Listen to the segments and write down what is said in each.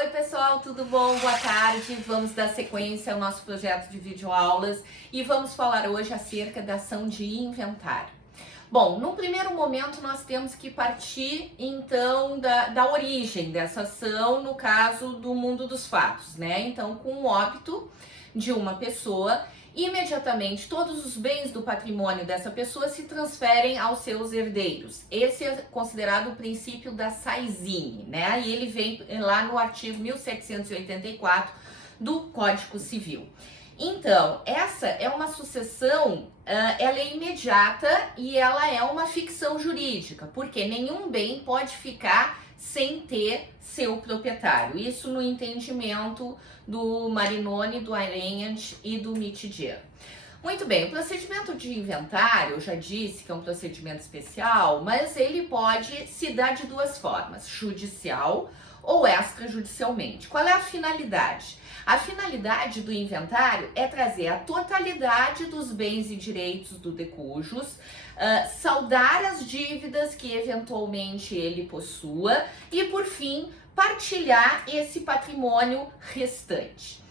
Oi pessoal, tudo bom? Boa tarde. Vamos dar sequência ao nosso projeto de videoaulas e vamos falar hoje acerca da ação de inventário. Bom, num primeiro momento nós temos que partir então da origem dessa ação, no caso do mundo dos fatos, né? Então, com o óbito de uma pessoa, imediatamente todos os bens do patrimônio dessa pessoa se transferem aos seus herdeiros. Esse é considerado o princípio da Saizinho, né? E ele vem lá no artigo 1784 do Código Civil. Então, essa é uma sucessão, ela é imediata e ela é uma ficção jurídica, porque nenhum bem pode ficar sem ter seu proprietário. Isso no entendimento do Marinoni, do Arendt e do Mitidian. Muito bem, o procedimento de inventário, eu já disse que é um procedimento especial, mas ele pode se dar de duas formas, judicial ou extrajudicialmente. Qual é a finalidade? A finalidade do inventário é trazer a totalidade dos bens e direitos do decujus, saldar as dívidas que eventualmente ele possua e, por fim, partilhar esse patrimônio restante.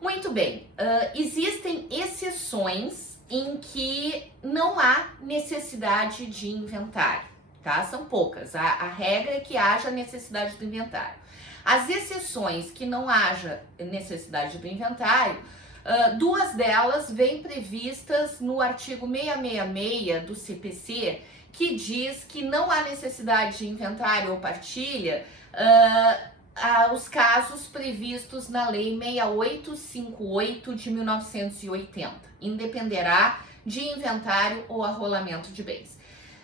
Muito bem, existem exceções em que não há necessidade de inventário, tá? São poucas. A regra é que haja necessidade do inventário. As exceções que não haja necessidade do inventário, duas delas vêm previstas no artigo 666 do CPC, que diz que não há necessidade de inventário ou partilha os casos previstos na Lei 6858 de 1980. Independerá de inventário ou arrolamento de bens.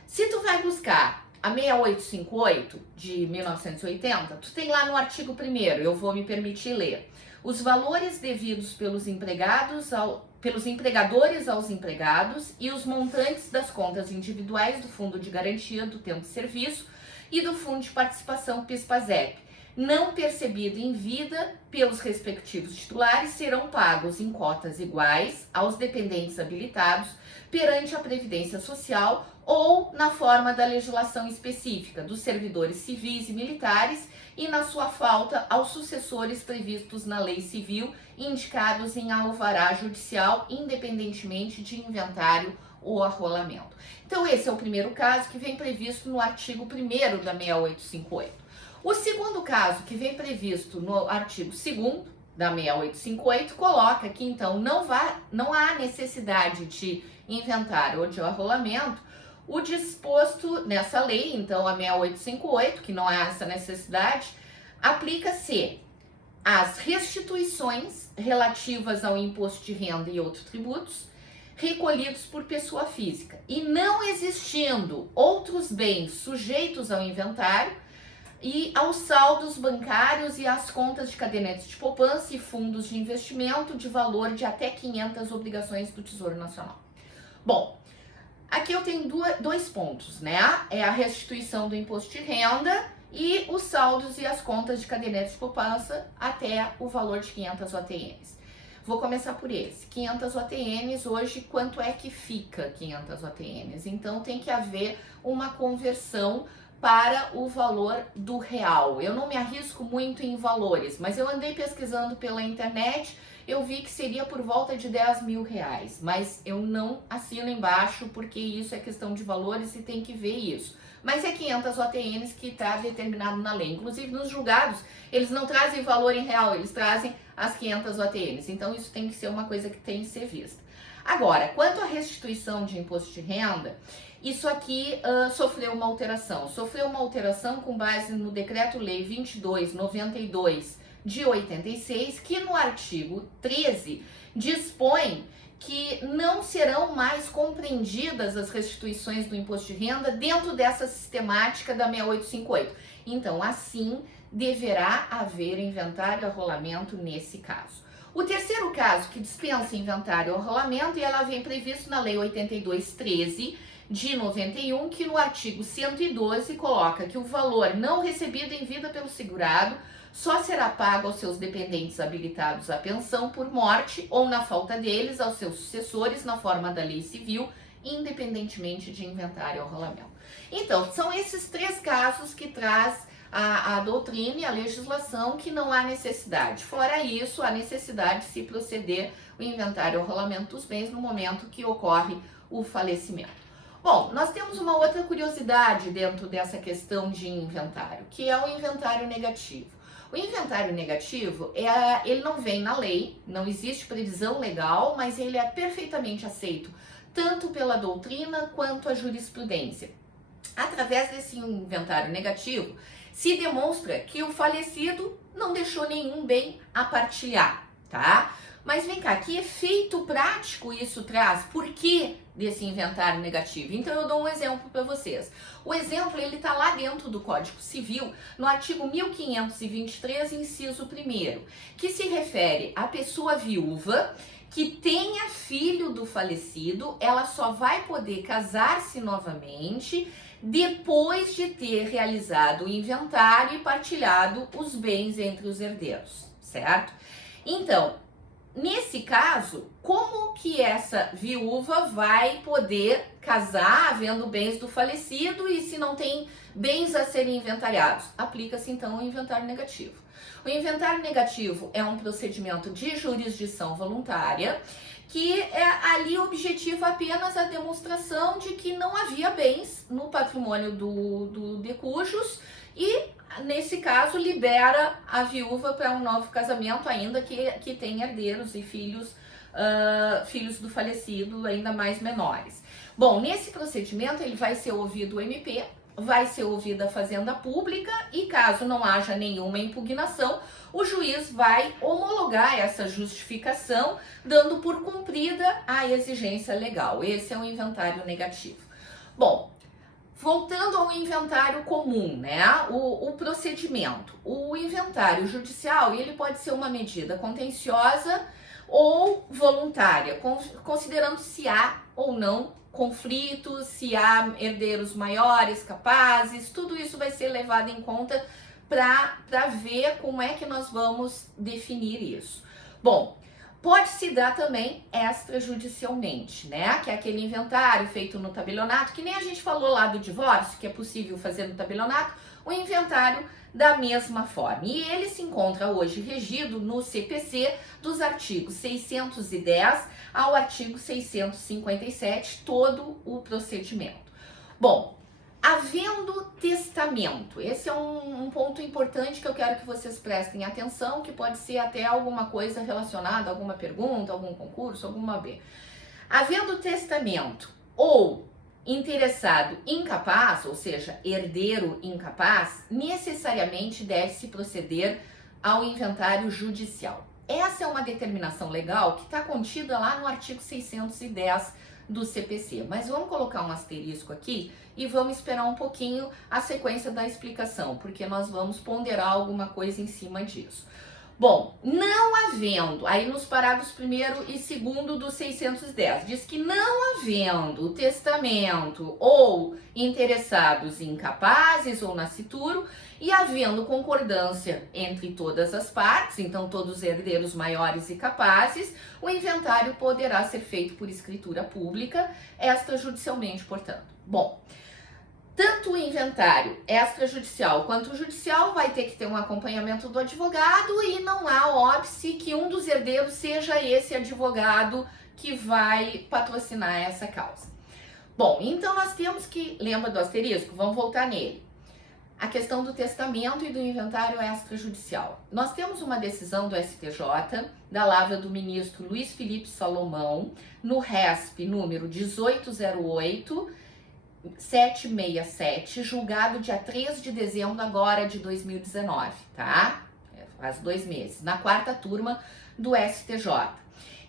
Se tu vai buscar a 6858 de 1980, tu tem lá no artigo 1º, eu vou me permitir ler. Os valores devidos pelos empregadores aos empregados e os montantes das contas individuais do Fundo de Garantia do Tempo de Serviço e do Fundo de Participação PIS/PASEP, não percebido em vida pelos respectivos titulares, serão pagos em cotas iguais aos dependentes habilitados perante a Previdência Social ou na forma da legislação específica dos servidores civis e militares e, na sua falta, aos sucessores previstos na lei civil indicados em alvará judicial, independentemente de inventário ou arrolamento. Então, esse é o primeiro caso que vem previsto no artigo 1º da 6858. O segundo caso, que vem previsto no artigo 2º da 6858, coloca que, então, não há necessidade de inventário ou de arrolamento. O disposto nessa lei, então, a 6858, que não há essa necessidade, aplica-se às restituições relativas ao imposto de renda e outros tributos recolhidos por pessoa física. E não existindo outros bens sujeitos ao inventário, e aos saldos bancários e às contas de cadernetes de poupança e fundos de investimento de valor de até 500 obrigações do Tesouro Nacional. Bom, aqui eu tenho dois pontos, né? É a restituição do imposto de renda e os saldos e as contas de cadernetes de poupança até o valor de 500 OTNs. Vou começar por esse. 500 OTNs, hoje, quanto é que fica 500 OTNs? Então, tem que haver uma conversão para o valor do real. Eu não me arrisco muito em valores, mas eu andei pesquisando pela internet, eu vi que seria por volta de 10 mil reais, mas eu não assino embaixo porque isso é questão de valores e tem que ver isso. Mas é 500 OTNs que está determinado na lei. Inclusive nos julgados, eles não trazem valor em real, eles trazem as 500 OTNs. Então isso tem que ser uma coisa que tem que ser vista. Agora, quanto à restituição de imposto de renda, isso aqui sofreu uma alteração. Sofreu uma alteração com base no Decreto-Lei 2292 de 86, que no artigo 13 dispõe que não serão mais compreendidas as restituições do imposto de renda dentro dessa sistemática da 6858. Então, assim, deverá haver inventário e arrolamento nesse caso. O terceiro caso que dispensa inventário e arrolamento, e ela vem previsto na Lei 8213 de 91, que no artigo 112 coloca que o valor não recebido em vida pelo segurado só será pago aos seus dependentes habilitados à pensão por morte ou, na falta deles, aos seus sucessores na forma da lei civil, independentemente de inventário ou arrolamento. Então, são esses três casos que traz a doutrina e a legislação que não há necessidade. Fora isso, há necessidade de se proceder o inventário ou rolamento dos bens no momento que ocorre o falecimento. Bom, nós temos uma outra curiosidade dentro dessa questão de inventário, que é o inventário negativo. O inventário negativo, ele não vem na lei, não existe previsão legal, mas ele é perfeitamente aceito tanto pela doutrina quanto a jurisprudência. Através desse inventário negativo, se demonstra que o falecido não deixou nenhum bem a partilhar, tá? Mas vem cá, que efeito prático isso traz? Por que desse inventário negativo? Então eu dou um exemplo para vocês. O exemplo, ele tá lá dentro do Código Civil, no artigo 1523, inciso 1º, que se refere à pessoa viúva que tenha filho do falecido, ela só vai poder casar-se novamente depois de ter realizado o inventário e partilhado os bens entre os herdeiros, certo? Então, nesse caso, como que essa viúva vai poder casar havendo bens do falecido e se não tem bens a serem inventariados? Aplica-se então o inventário negativo. O inventário negativo é um procedimento de jurisdição voluntária que ali objetiva apenas a demonstração de que não havia bens no patrimônio do decujus e, nesse caso, libera a viúva para um novo casamento, ainda que tenha herdeiros e filhos do falecido, ainda mais menores. Bom, nesse procedimento ele vai ser ouvido o MP, vai ser ouvida a Fazenda Pública e, caso não haja nenhuma impugnação, o juiz vai homologar essa justificação, dando por cumprida a exigência legal. Esse é o inventário negativo. Bom, voltando ao inventário comum, né? O procedimento. O inventário judicial, ele pode ser uma medida contenciosa ou voluntária, considerando se há ou não conflitos, se há herdeiros maiores, capazes, tudo isso vai ser levado em conta para ver como é que nós vamos definir isso. Bom, pode se dar também extrajudicialmente, né? Que é aquele inventário feito no tabelionato, que nem a gente falou lá do divórcio, que é possível fazer no tabelionato, o inventário da mesma forma. E ele se encontra hoje regido no CPC dos artigos 610 ao artigo 657, todo o procedimento. Bom, havendo testamento, esse é um ponto importante que eu quero que vocês prestem atenção, que pode ser até alguma coisa relacionada, alguma pergunta, algum concurso, alguma B. Havendo testamento ou interessado incapaz, ou seja, herdeiro incapaz, necessariamente deve-se proceder ao inventário judicial. Essa é uma determinação legal que está contida lá no artigo 610 do CPC, mas vamos colocar um asterisco aqui e vamos esperar um pouquinho a sequência da explicação, porque nós vamos ponderar alguma coisa em cima disso. Bom, não havendo, aí nos parágrafos 1º e 2º do 610, diz que não havendo testamento ou interessados incapazes ou nascituro, e havendo concordância entre todas as partes, então todos os herdeiros maiores e capazes, o inventário poderá ser feito por escritura pública, extrajudicialmente, portanto. Bom, tanto o inventário extrajudicial quanto o judicial vai ter que ter um acompanhamento do advogado e não há óbice que um dos herdeiros seja esse advogado que vai patrocinar essa causa. Bom, então nós temos que, lembra do asterisco? Vamos voltar nele. A questão do testamento e do inventário extrajudicial. Nós temos uma decisão do STJ, da lavra do ministro Luiz Felipe Salomão, no RESP número 1808, 767, julgado dia 3 de dezembro agora de 2019, tá? Faz 2 meses, na 4ª turma do STJ,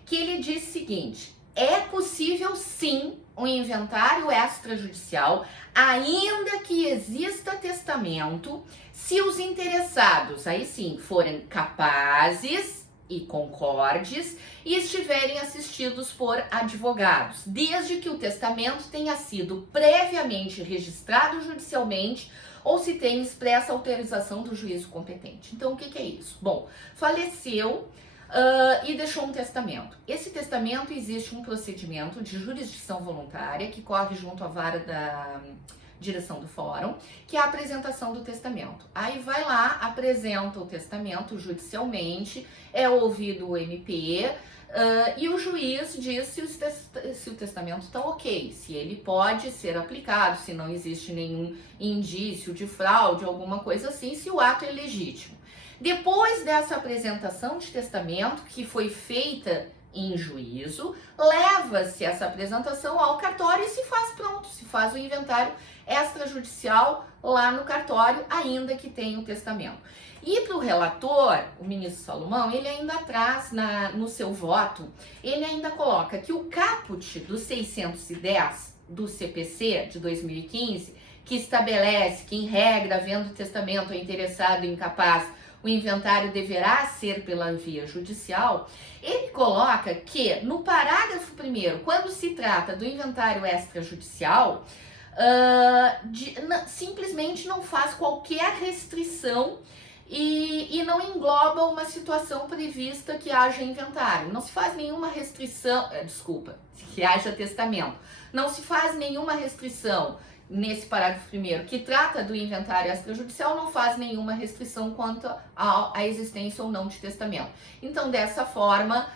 que ele diz o seguinte: é possível sim um inventário extrajudicial, ainda que exista testamento, se os interessados, aí sim, forem capazes e concordes e estiverem assistidos por advogados, desde que o testamento tenha sido previamente registrado judicialmente ou se tenha expressa autorização do juízo competente. Então, o que é isso? Bom, faleceu e deixou um testamento. Esse testamento, existe um procedimento de jurisdição voluntária que corre junto à vara direção do fórum, que é a apresentação do testamento. Aí vai lá, apresenta o testamento judicialmente, é ouvido o MP, e o juiz diz se o testamento está ok, se ele pode ser aplicado, se não existe nenhum indício de fraude, alguma coisa assim, se o ato é legítimo. Depois dessa apresentação de testamento, que foi feita em juízo, leva-se essa apresentação ao cartório e se faz pronto, se faz o inventário extrajudicial lá no cartório, ainda que tenha o testamento. E para o relator, o ministro Salomão, ele ainda traz no seu voto, ele ainda coloca que o caput do 610 do CPC de 2015, que estabelece que, em regra, havendo testamento interessado e incapaz, o inventário deverá ser pela via judicial, ele coloca que no parágrafo 1º, quando se trata do inventário extrajudicial, simplesmente não faz qualquer restrição e não engloba uma situação prevista que haja inventário. Não se faz nenhuma restrição, que haja testamento. Não se faz nenhuma restrição nesse parágrafo 1º, que trata do inventário extrajudicial, não faz nenhuma restrição quanto à existência ou não de testamento. Então, dessa forma,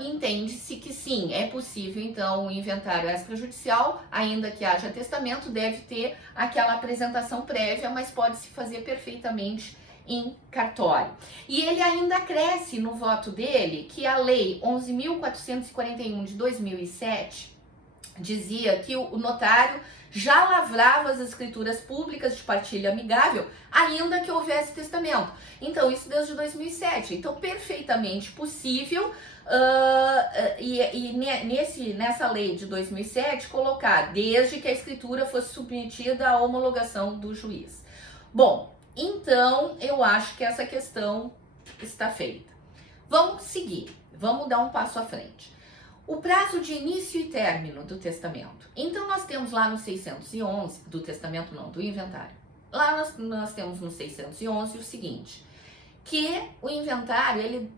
entende-se que sim, é possível, então, o inventário extrajudicial, ainda que haja testamento, deve ter aquela apresentação prévia, mas pode-se fazer perfeitamente em cartório. E ele ainda acresce no voto dele que a Lei 11.441 de 2007 dizia que o notário já lavrava as escrituras públicas de partilha amigável, ainda que houvesse testamento. Então, isso desde 2007. Então, perfeitamente possível, nessa lei de 2007, colocar desde que a escritura fosse submetida à homologação do juiz. Bom, então, eu acho que essa questão está feita. Vamos seguir, vamos dar um passo à frente. O prazo de início e término do testamento. Então, nós temos lá no 611, do testamento não, do inventário. Lá nós temos no 611 o seguinte, que o inventário,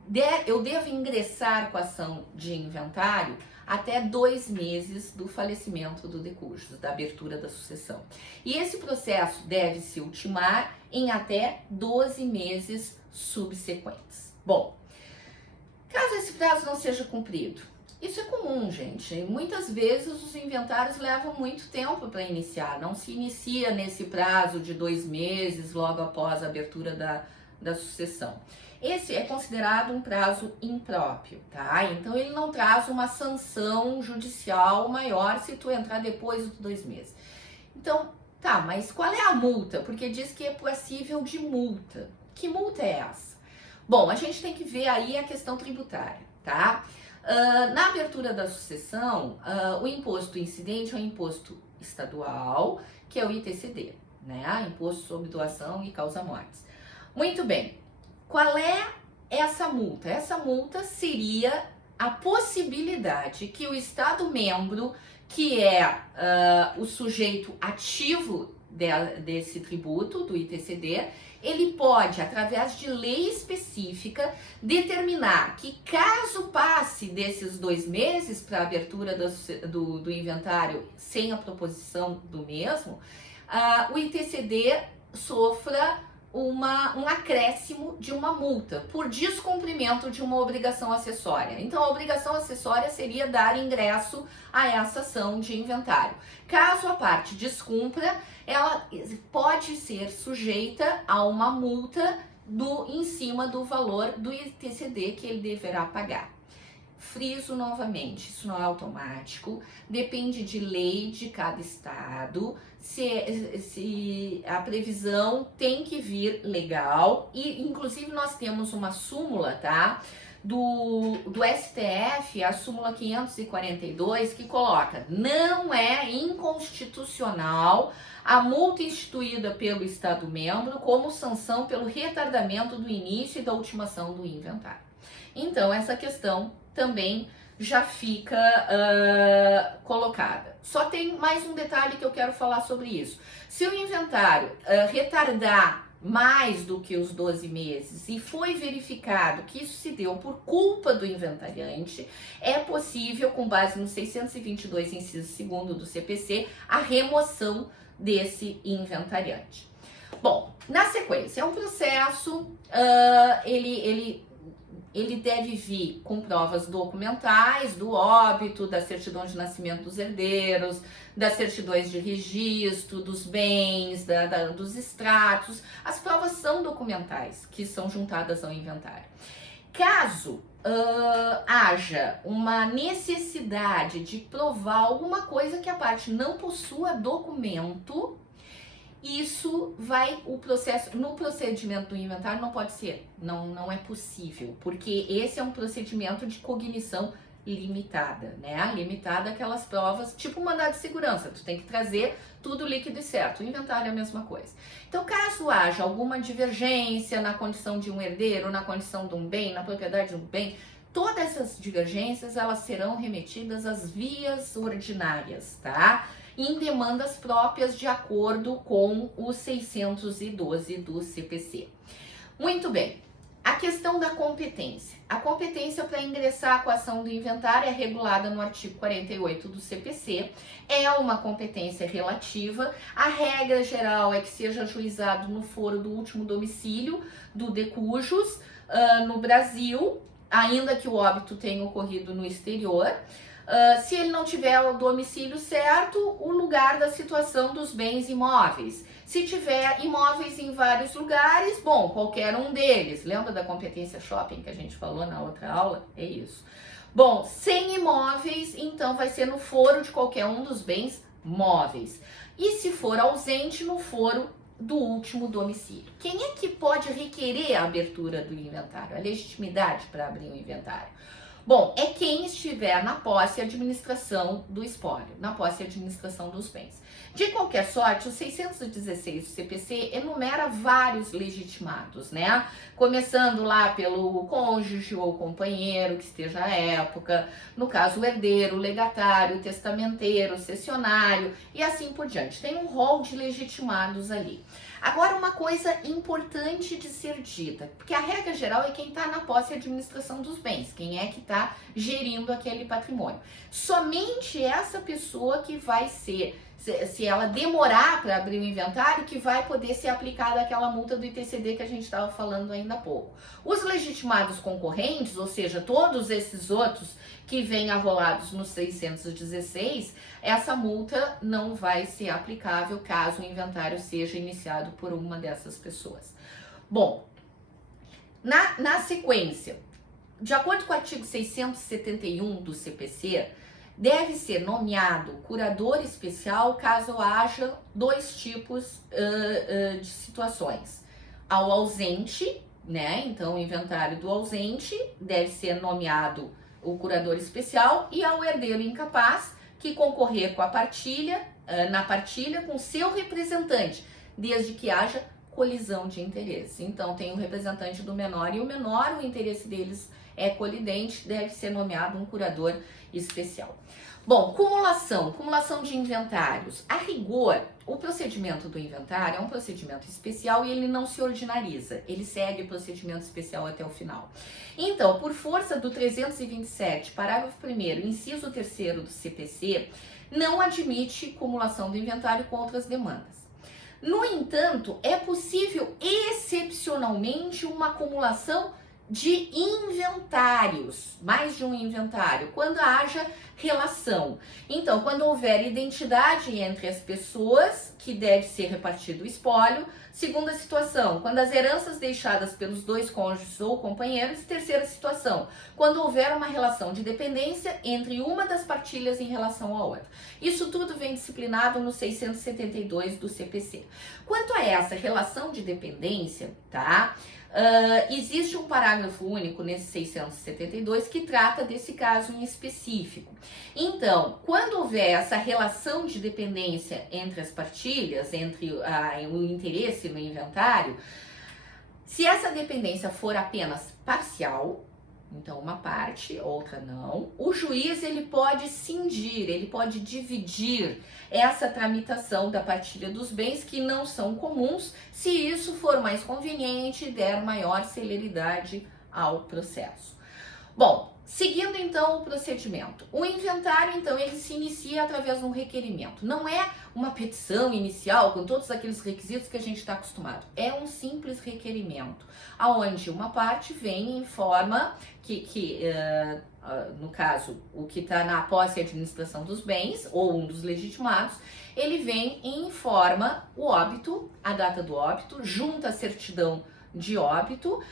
eu devo ingressar com a ação de inventário até 2 meses do falecimento do decúbito, da abertura da sucessão. E esse processo deve se ultimar em até 12 meses subsequentes. Bom, caso esse prazo não seja cumprido, isso é comum, gente. Muitas vezes os inventários levam muito tempo para iniciar. Não se inicia nesse prazo de 2 meses, logo após a abertura da sucessão. Esse é considerado um prazo impróprio, tá? Então ele não traz uma sanção judicial maior se tu entrar depois dos 2 meses. Então, tá, mas qual é a multa? Porque diz que é passível de multa. Que multa é essa? Bom, a gente tem que ver aí a questão tributária, tá? Na abertura da sucessão, o imposto incidente é o imposto estadual, que é o ITCD, né? Imposto sobre doação e causa-mortes. Muito bem. Qual é essa multa? Essa multa seria a possibilidade que o Estado membro, que é o sujeito ativo desse tributo, do ITCD, ele pode, através de lei específica, determinar que caso passe desses 2 meses para a abertura do inventário sem a proposição do mesmo, o ITCD sofra um acréscimo de uma multa por descumprimento de uma obrigação acessória. Então, a obrigação acessória seria dar ingresso a essa ação de inventário. Caso a parte descumpra, ela pode ser sujeita a uma multa em cima do valor do ITCD que ele deverá pagar. Friso novamente, isso não é automático, depende de lei de cada estado, se a previsão tem que vir legal, e inclusive nós temos uma súmula, tá? Do STF, a súmula 542, que coloca: não é inconstitucional a multa instituída pelo Estado membro como sanção pelo retardamento do início e da ultimação do inventário. Então, essa questão também já fica colocada. Só tem mais um detalhe que eu quero falar sobre isso. Se o inventário retardar mais do que os 12 meses e foi verificado que isso se deu por culpa do inventariante, é possível, com base no 622, inciso 2º do CPC, a remoção desse inventariante. Bom, na sequência, é um processo, ele deve vir com provas documentais do óbito, da certidão de nascimento dos herdeiros, das certidões de registro, dos bens, dos extratos. As provas são documentais que são juntadas ao inventário. Caso haja uma necessidade de provar alguma coisa que a parte não possua documento, isso vai, no procedimento do inventário não pode ser, não é possível, porque esse é um procedimento de cognição limitada, né? Limitada àquelas provas, tipo mandado de segurança, tu tem que trazer tudo líquido e certo. O inventário é a mesma coisa. Então, caso haja alguma divergência na condição de um herdeiro, na condição de um bem, na propriedade de um bem, todas essas divergências, elas serão remetidas às vias ordinárias, tá? Em demandas próprias de acordo com o 612 do CPC. Muito bem. A questão da competência. A competência para ingressar com a ação do inventário é regulada no artigo 48 do CPC. É uma competência relativa. A regra geral é que seja ajuizado no foro do último domicílio do de cujos no Brasil, ainda que o óbito tenha ocorrido no exterior. Se ele não tiver o domicílio certo, o lugar da situação dos bens imóveis. Se tiver imóveis em vários lugares, bom, qualquer um deles. Lembra da competência shopping que a gente falou na outra aula? É isso. Bom, sem imóveis, então vai ser no foro de qualquer um dos bens móveis. E se for ausente, no foro do último domicílio. Quem é que pode requerer a abertura do inventário, a legitimidade para abrir o inventário? Bom, é quem estiver na posse e administração do espólio, na posse e administração dos bens. De qualquer sorte, o 616 do CPC enumera vários legitimados, né? Começando lá pelo cônjuge ou companheiro que esteja à época, no caso o herdeiro, o legatário, o testamenteiro, o cessionário e assim por diante. Tem um rol de legitimados ali. Agora, uma coisa importante de ser dita, porque a regra geral é quem está na posse e administração dos bens, quem é que está gerindo aquele patrimônio. Somente essa pessoa que vai ser, se ela demorar para abrir o inventário, que vai poder ser aplicada aquela multa do ITCD que a gente estava falando ainda há pouco. Os legitimados concorrentes, ou seja, todos esses outros que vêm arrolados no 616, essa multa não vai ser aplicável caso o inventário seja iniciado por uma dessas pessoas. Bom, na sequência, de acordo com o artigo 671 do CPC, deve ser nomeado curador especial caso haja dois tipos de situações. Ao ausente, né? Então, o inventário do ausente deve ser nomeado o curador especial, e ao herdeiro incapaz que concorrer com a partilha, na partilha com seu representante, desde que haja colisão de interesse. Então, tem o representante do menor e o menor, o interesse deles é colidente, deve ser nomeado um curador especial. Bom, cumulação de inventários. A rigor, o procedimento do inventário é um procedimento especial e ele não se ordinariza, ele segue o procedimento especial até o final. Então, por força do 327, parágrafo 1º, inciso 3º do CPC, não admite cumulação do inventário com outras demandas. No entanto, é possível excepcionalmente uma acumulação de inventários, mais de um inventário, quando haja relação. Então, quando houver identidade entre as pessoas, que deve ser repartido o espólio. Segunda situação, quando as heranças deixadas pelos dois cônjuges ou companheiros. Terceira situação, quando houver uma relação de dependência entre uma das partilhas em relação à outra. Isso tudo vem disciplinado no 672 do CPC. Quanto a essa relação de dependência, tá? Existe um parágrafo único nesse 672 que trata desse caso em específico. Então, quando houver essa relação de dependência entre as partilhas, entre o interesse no inventário, se essa dependência for apenas parcial, então uma parte, outra não, o juiz ele pode cindir, ele pode dividir essa tramitação da partilha dos bens que não são comuns, se isso for mais conveniente e der maior celeridade ao processo. Bom, Seguindo então o procedimento. O inventário, então, ele se inicia através de um requerimento. Não é uma petição inicial com todos aqueles requisitos que a gente está acostumado. É um simples requerimento, aonde uma parte vem em forma no caso, o que está na posse e administração dos bens, ou um dos legitimados, ele vem e informa o óbito, a data do óbito, junta a certidão de óbito,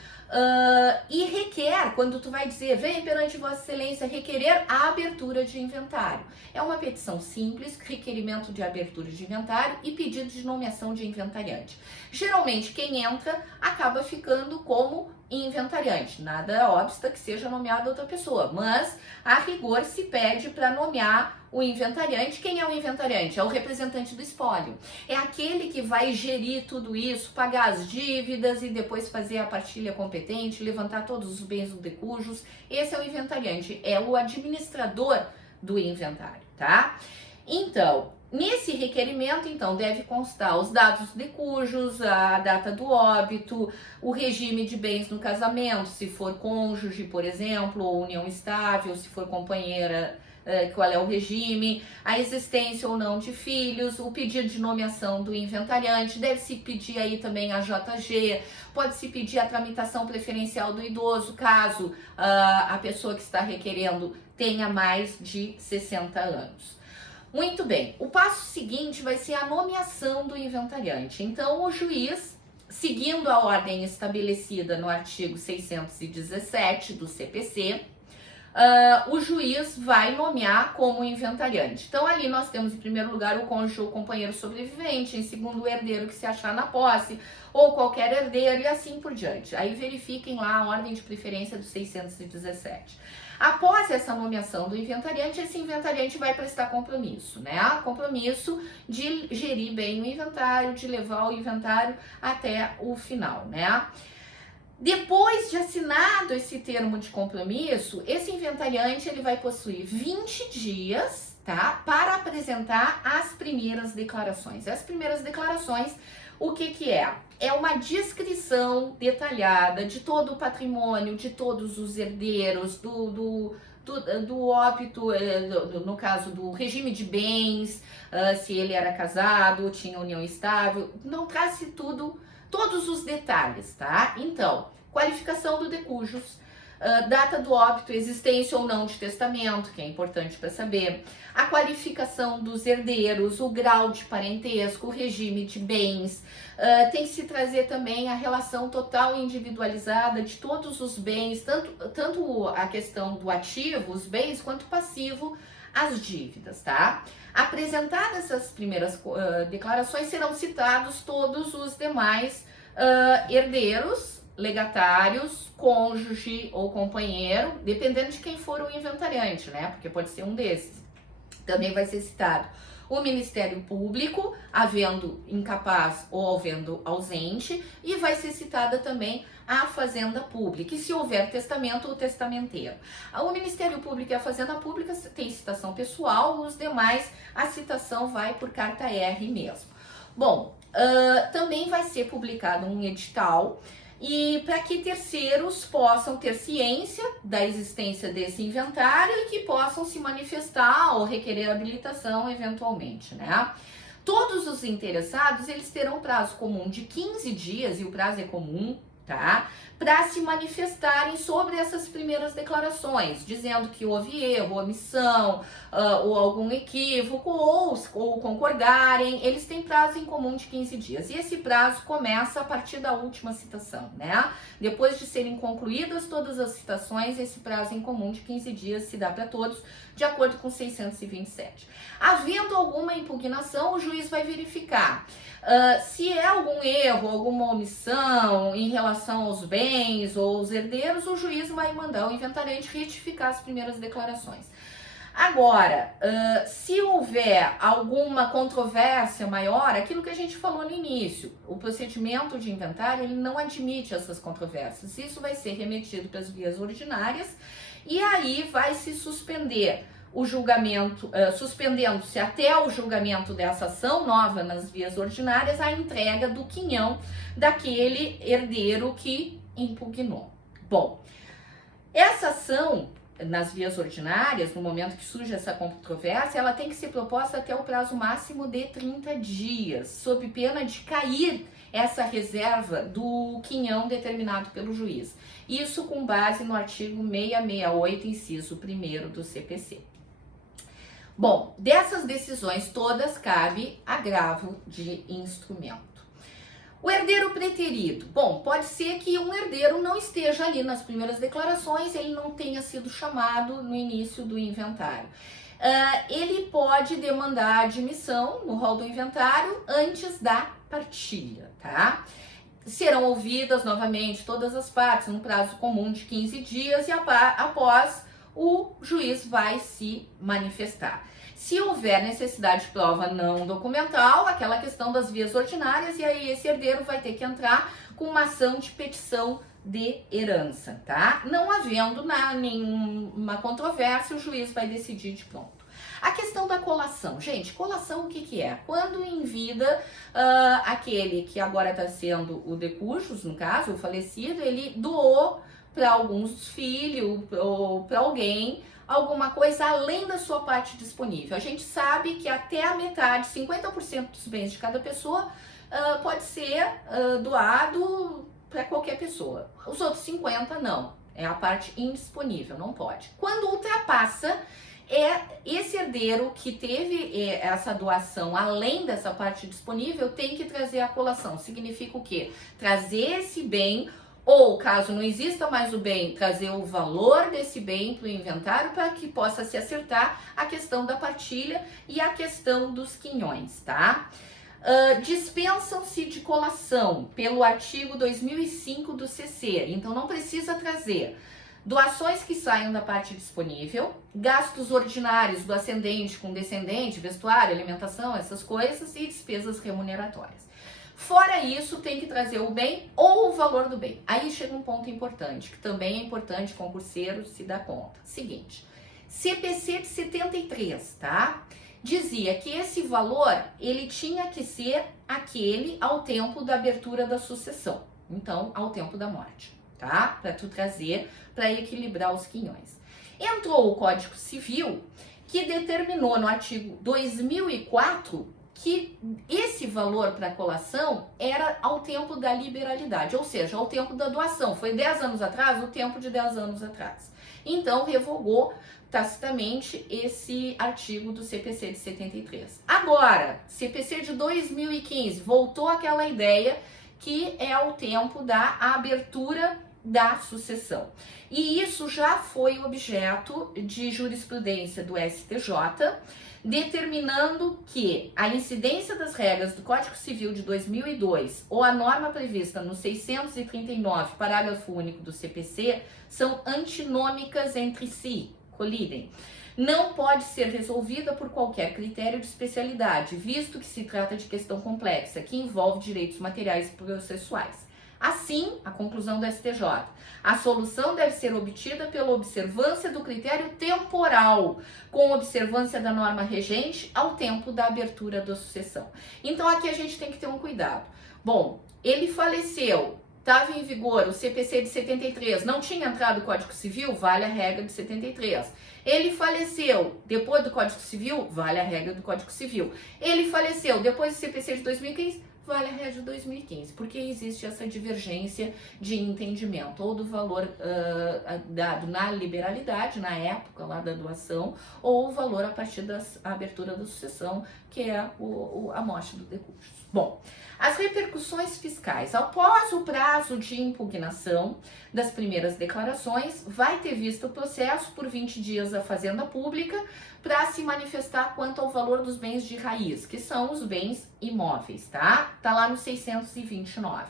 e requer, quando tu vai dizer, vem perante Vossa Excelência requerer a abertura de inventário. É uma petição simples, requerimento de abertura de inventário e pedido de nomeação de inventariante. Geralmente quem entra acaba ficando como inventariante, nada obsta que seja nomeada outra pessoa, mas a rigor se pede para nomear o inventariante. Quem é o inventariante? É o representante do espólio, é aquele que vai gerir tudo isso, pagar as dívidas e depois fazer a partilha competente, levantar todos os bens decujos. Esse é o inventariante, é o administrador do inventário, tá? Então, nesse requerimento, então, deve constar os dados decujos, a data do óbito, o regime de bens no casamento, se for cônjuge, por exemplo, ou união estável, se for companheira, qual é o regime, a existência ou não de filhos, o pedido de nomeação do inventariante, deve-se pedir aí também a JG, pode-se pedir a tramitação preferencial do idoso, caso a pessoa que está requerendo tenha mais de 60 anos. Muito bem, o passo seguinte vai ser a nomeação do inventariante. Então, o juiz, seguindo a ordem estabelecida no artigo 617 do CPC, o juiz vai nomear como inventariante. Então, ali nós temos em primeiro lugar o cônjuge ou companheiro sobrevivente, em segundo o herdeiro que se achar na posse, ou qualquer herdeiro e assim por diante. Aí verifiquem lá a ordem de preferência do 617. Após essa nomeação do inventariante, esse inventariante vai prestar compromisso, né? Compromisso de gerir bem o inventário, de levar o inventário até o final, né? Depois de assinado esse termo de compromisso, esse inventariante ele vai possuir 20 dias, tá, para apresentar as primeiras declarações. As primeiras declarações, o que é? É uma descrição detalhada de todo o patrimônio, de todos os herdeiros, do óbito, no caso do regime de bens, se ele era casado, tinha união estável, não traz tudo, todos os detalhes, tá? Então, qualificação do decujus, data do óbito, existência ou não de testamento, que é importante para saber, a qualificação dos herdeiros, o grau de parentesco, o regime de bens, tem que se trazer também a relação total e individualizada de todos os bens, tanto a questão do ativo, os bens, quanto passivo, as dívidas, tá? Apresentadas essas primeiras declarações, serão citados todos os demais herdeiros, legatários, cônjuge ou companheiro, dependendo de quem for o inventariante, né? Porque pode ser um desses. Também vai ser citado o Ministério Público, havendo incapaz ou havendo ausente, e vai ser citada também a Fazenda Pública, e se houver testamento, o testamenteiro. O Ministério Público e a Fazenda Pública tem citação pessoal, os demais a citação vai por carta R mesmo. Bom, também vai ser publicado um edital e para que terceiros possam ter ciência da existência desse inventário e que possam se manifestar ou requerer habilitação eventualmente, né? Todos os interessados, eles terão prazo comum de 15 dias, e o prazo é comum, tá? Para se manifestarem sobre essas primeiras declarações, dizendo que houve erro, omissão, ou algum equívoco, ou concordarem. Eles têm prazo em comum de 15 dias. E esse prazo começa a partir da última citação, né? Depois de serem concluídas todas as citações, esse prazo em comum de 15 dias se dá para todos, de acordo com 627. Havendo alguma impugnação, o juiz vai verificar se é algum erro, alguma omissão em relação aos bens ou aos herdeiros, o juiz vai mandar o inventariante retificar as primeiras declarações. Agora, se houver alguma controvérsia maior, aquilo que a gente falou no início, o procedimento de inventário ele não admite essas controvérsias. Isso vai ser remetido para as vias ordinárias e aí vai se suspender o julgamento, suspendendo-se até o julgamento dessa ação nova nas vias ordinárias, a entrega do quinhão daquele herdeiro que impugnou. Bom, essa ação nas vias ordinárias, no momento que surge essa controvérsia, ela tem que ser proposta até o prazo máximo de 30 dias, sob pena de cair essa reserva do quinhão determinado pelo juiz. Isso com base no artigo 668, inciso 1º do CPC. Bom, dessas decisões todas cabe agravo de instrumento. O herdeiro preterido. Bom, pode ser que um herdeiro não esteja ali nas primeiras declarações, ele não tenha sido chamado no início do inventário. Ele pode demandar admissão no rol do inventário antes da partilha, tá? Serão ouvidas novamente todas as partes no prazo comum de 15 dias e após o juiz vai se manifestar. Se houver necessidade de prova não documental, aquela questão das vias ordinárias, e aí esse herdeiro vai ter que entrar com uma ação de petição de herança, tá? Não havendo nenhuma controvérsia, o juiz vai decidir de pronto. A questão da colação. Gente, colação o que é? Quando em vida, aquele que agora está sendo o de cujus, no caso, o falecido, ele doou para alguns filhos ou para alguém alguma coisa além da sua parte disponível. A gente sabe que até a metade, 50% dos bens de cada pessoa pode ser doado para qualquer pessoa. Os outros 50% não. É a parte indisponível, não pode. Quando ultrapassa, esse herdeiro que teve essa doação além dessa parte disponível tem que trazer a colação. Significa o quê? Trazer esse bem, ou caso não exista mais o bem, trazer o valor desse bem para o inventário para que possa se acertar a questão da partilha e a questão dos quinhões, tá? Dispensam-se de colação pelo artigo 2005 do CC, então não precisa trazer doações que saiam da parte disponível, gastos ordinários do ascendente com descendente, vestuário, alimentação, essas coisas e despesas remuneratórias. Fora isso, tem que trazer o bem ou o valor do bem. Aí chega um ponto importante, que também é importante concurseiro se dar conta. Seguinte, CPC de 73, tá? Dizia que esse valor, ele tinha que ser aquele ao tempo da abertura da sucessão. Então, ao tempo da morte, tá? Para tu trazer, para equilibrar os quinhões. Entrou o Código Civil, que determinou no artigo 2004 que esse valor para colação era ao tempo da liberalidade, ou seja, ao tempo da doação. Foi 10 anos atrás, o tempo de 10 anos atrás. Então, revogou tacitamente esse artigo do CPC de 73. Agora, CPC de 2015, voltou aquela ideia que é o tempo da abertura da sucessão. E isso já foi objeto de jurisprudência do STJ, determinando que a incidência das regras do Código Civil de 2002 ou a norma prevista no 639, parágrafo único do CPC, são antinômicas entre si, colidem. Não pode ser resolvida por qualquer critério de especialidade, visto que se trata de questão complexa, que envolve direitos materiais e processuais. Assim, a conclusão do STJ, a solução deve ser obtida pela observância do critério temporal, com observância da norma regente ao tempo da abertura da sucessão. Então aqui a gente tem que ter um cuidado. Bom, ele faleceu, estava em vigor o CPC de 73, não tinha entrado o Código Civil, vale a regra de 73. Ele faleceu depois do Código Civil, vale a regra do Código Civil. Ele faleceu depois do CPC de 2015, vale a regra de 2015, porque existe essa divergência de entendimento, ou do valor dado na liberalidade, na época lá da doação, ou o valor a partir da abertura da sucessão, que é a morte do decurso. Bom, as repercussões fiscais. Após o prazo de impugnação das primeiras declarações, vai ter visto o processo por 20 dias à Fazenda Pública para se manifestar quanto ao valor dos bens de raiz, que são os bens imóveis, tá? Tá lá no 629.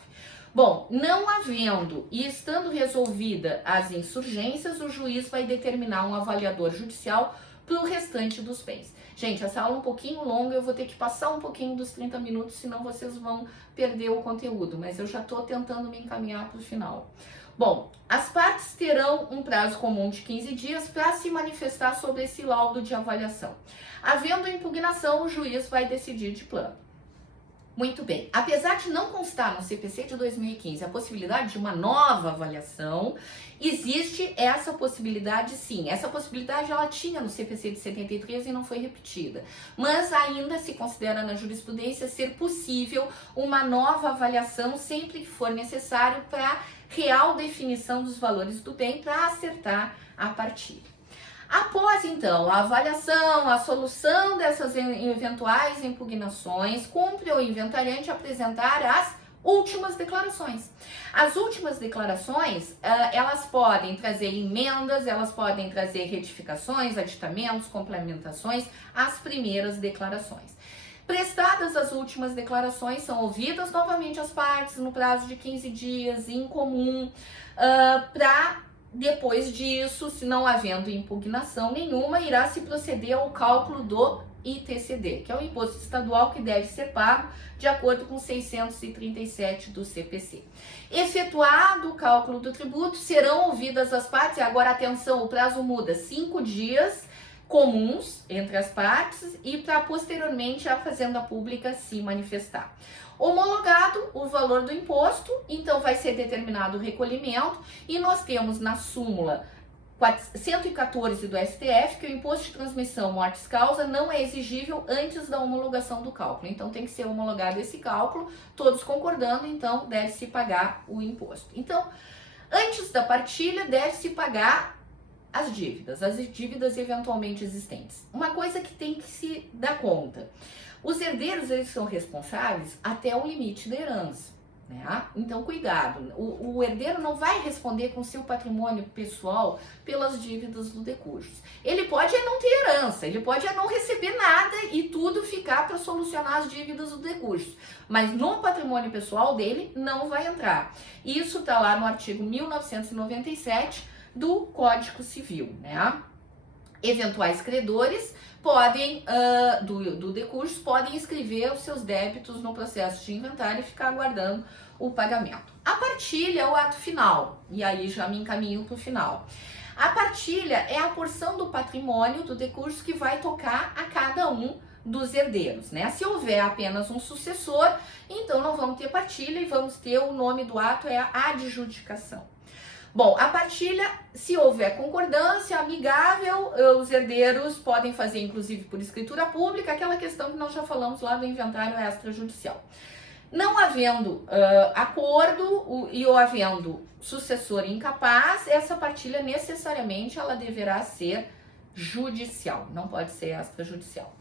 Bom, não havendo e estando resolvida as insurgências, o juiz vai determinar um avaliador judicial para o restante dos bens. Gente, essa aula é um pouquinho longa, eu vou ter que passar um pouquinho dos 30 minutos, senão vocês vão perder o conteúdo, mas eu já estou tentando me encaminhar para o final. Bom, as partes terão um prazo comum de 15 dias para se manifestar sobre esse laudo de avaliação. Havendo impugnação, o juiz vai decidir de plano. Muito bem. Apesar de não constar no CPC de 2015 a possibilidade de uma nova avaliação, existe essa possibilidade sim. Essa possibilidade ela tinha no CPC de 73 e não foi repetida. Mas ainda se considera na jurisprudência ser possível uma nova avaliação sempre que for necessário para real definição dos valores do bem para acertar a partilha. Após, então, a avaliação, a solução dessas eventuais impugnações, cumpre ao inventariante apresentar as últimas declarações. As últimas declarações, elas podem trazer emendas, elas podem trazer retificações, aditamentos, complementações às primeiras declarações. Prestadas as últimas declarações, são ouvidas novamente as partes no prazo de 15 dias, em comum, para... Depois disso, se não havendo impugnação nenhuma, irá se proceder ao cálculo do ITCD, que é o imposto estadual que deve ser pago de acordo com 637 do CPC. Efetuado o cálculo do tributo, serão ouvidas as partes, e agora atenção, o prazo muda, 5 dias comuns entre as partes e para posteriormente a Fazenda Pública se manifestar. Homologado o valor do imposto, então vai ser determinado o recolhimento e nós temos na súmula 114 do STF que o imposto de transmissão mortis causa não é exigível antes da homologação do cálculo. Então tem que ser homologado esse cálculo, todos concordando, então deve-se pagar o imposto. Então, antes da partilha, deve-se pagar as dívidas eventualmente existentes. Uma coisa que tem que se dar conta: os herdeiros, eles são responsáveis até o limite da herança, né? Então, cuidado, o herdeiro não vai responder com seu patrimônio pessoal pelas dívidas do decursos. Ele pode não ter herança, ele pode não receber nada e tudo ficar para solucionar as dívidas do decursos, mas no patrimônio pessoal dele não vai entrar. Isso está lá no artigo 1997 do Código Civil, né? Eventuais credores podem, do decurso, podem inscrever os seus débitos no processo de inventário e ficar aguardando o pagamento. A partilha é o ato final, e aí já me encaminho para o final. A partilha é a porção do patrimônio do decurso que vai tocar a cada um dos herdeiros, né? Se houver apenas um sucessor, então não vamos ter partilha e vamos ter, o nome do ato é a adjudicação. Bom, a partilha, se houver concordância amigável, os herdeiros podem fazer, inclusive por escritura pública, aquela questão que nós já falamos lá do inventário extrajudicial. Não havendo acordo ou havendo sucessor incapaz, essa partilha necessariamente ela deverá ser judicial, não pode ser extrajudicial.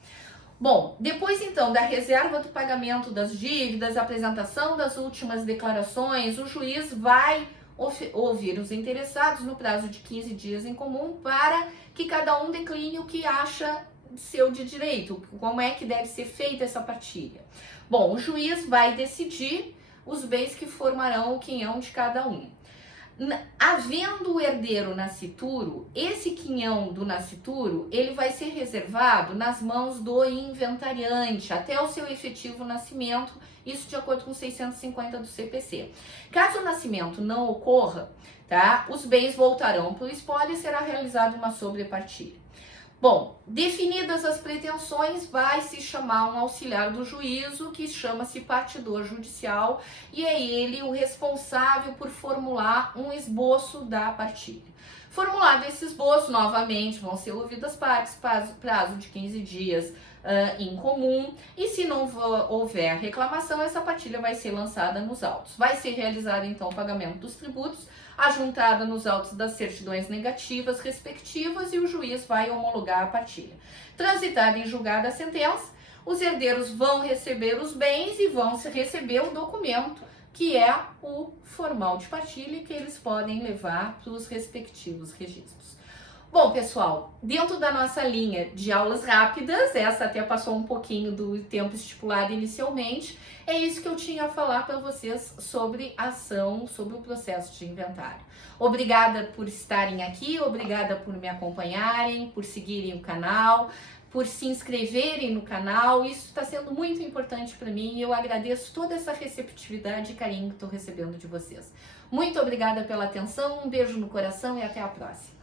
Bom, depois então da reserva do pagamento das dívidas, apresentação das últimas declarações, o juiz vai ouvir os interessados no prazo de 15 dias em comum para que cada um decline o que acha seu de direito, como é que deve ser feita essa partilha. Bom, o juiz vai decidir os bens que formarão o quinhão de cada um. Havendo o herdeiro nascituro, esse quinhão do nascituro, ele vai ser reservado nas mãos do inventariante até o seu efetivo nascimento, isso de acordo com 650 do CPC. Caso o nascimento não ocorra, tá, os bens voltarão para o espólio e será realizada uma sobrepartilha. Bom, definidas as pretensões, vai se chamar um auxiliar do juízo, que chama-se partidor judicial, e é ele o responsável por formular um esboço da partilha. Formulado esse esboço, novamente vão ser ouvidas as partes, prazo de 15 dias em comum, e se não houver reclamação, essa partilha vai ser lançada nos autos. Vai ser realizado então o pagamento dos tributos, ajuntada nos autos das certidões negativas respectivas, e o juiz vai homologar a partilha. Transitada em julgada a sentença, os herdeiros vão receber os bens e vão receber o documento, que é o formal de partilha, que eles podem levar para os respectivos registros. Bom, pessoal, dentro da nossa linha de aulas rápidas, essa até passou um pouquinho do tempo estipulado inicialmente, é isso que eu tinha a falar para vocês sobre ação, sobre o processo de inventário. Obrigada por estarem aqui, obrigada por me acompanharem, por seguirem o canal, por se inscreverem no canal. Isso está sendo muito importante para mim e eu agradeço toda essa receptividade e carinho que estou recebendo de vocês. Muito obrigada pela atenção, um beijo no coração e até a próxima.